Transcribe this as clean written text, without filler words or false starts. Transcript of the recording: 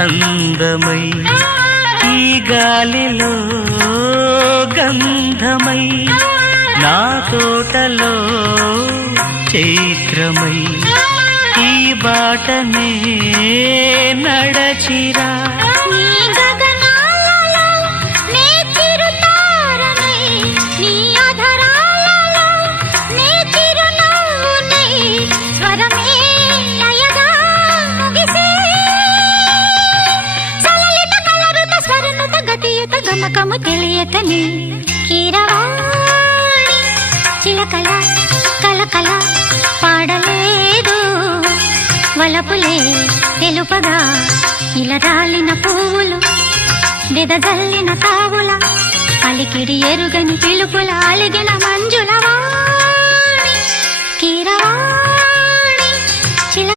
అందమై ఈ గాలిలో గంధమై నా తోటలో చైత్రమై ఈ బాటనే నడచిరా గమకము తెలియతని కీరవాణి చిలకల కలకల పాడలేదు వలపులే తెలుపగా ఇలా రాలిన పువ్వులు వెదజల్లిన తావుల అలికిడి ఎరుగని పిలుపుల అలిగిన మంజుల వాణి కీరవాణి.